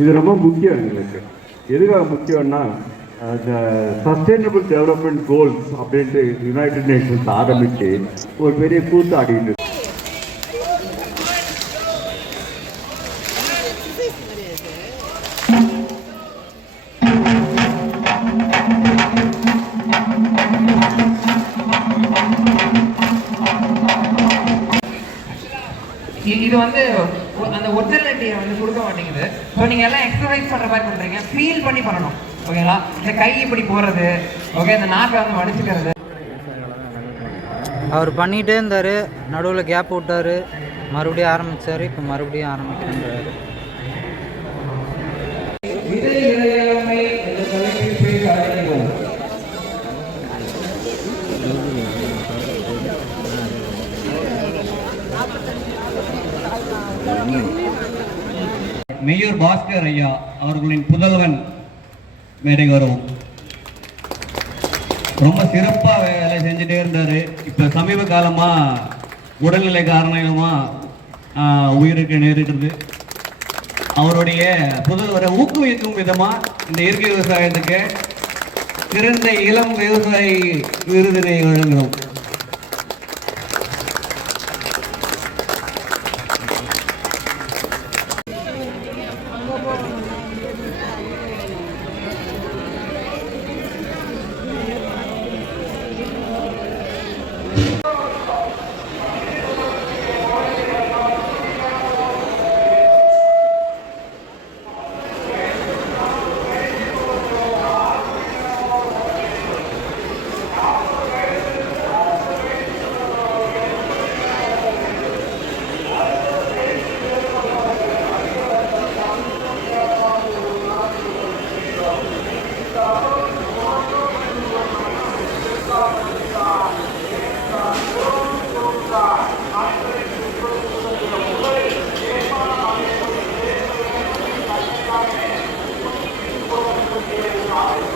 இது ரொம்ப முக்கியம் எங்களுக்கு எதுக்காக முக்கியம்னா இந்த சஸ்டைனபிள் டெவலப்மெண்ட் கோல்ஸ் அப்படின்ட்டு யுனைடெட் நேஷன்ஸ் ஆரம்பித்து ஒரு பெரிய கூத்து ஆடிட்டு இருக்கு. இது வந்து அந்த ஒரிஜினாலிட்டியை வந்து கொடுக்க மாட்டேங்குது. ஸோ நீங்கள் எல்லாம் எக்ஸசைஸ் பண்ணுற மாதிரி பண்ணுறீங்க ஃபீல் பண்ணி பண்ணணும். ஓகேங்களா இந்த கை இப்படி போகிறது ஓகே இந்த நாக்கை வந்து வடிச்சுக்கிறது அவர் பண்ணிகிட்டே இருந்தார். நடுவில் கேப் விட்டார். மறுபடியும் ஆரம்பித்தார் இப்போ மறுபடியும் ஆரம்பிக்கிறேன்றாரு. மேயூர் பாஸ்கர் ஐயா அவர்களின் புதல்வன் மேடை வருவோம் ரொம்ப சிறப்பாக வேலை செஞ்சுட்டே இருந்தார். இப்போ சமீப காலமாக உடல்நிலை காரணமாக உயிருக்கு நேரிட்டது. அவருடைய புதல்வரை ஊக்குவிக்கும் விதமாக இந்த இயற்கை விவசாயத்துக்கு சிறந்த இளம் விவசாயி விருதினை வழங்குகிறோம். Amen.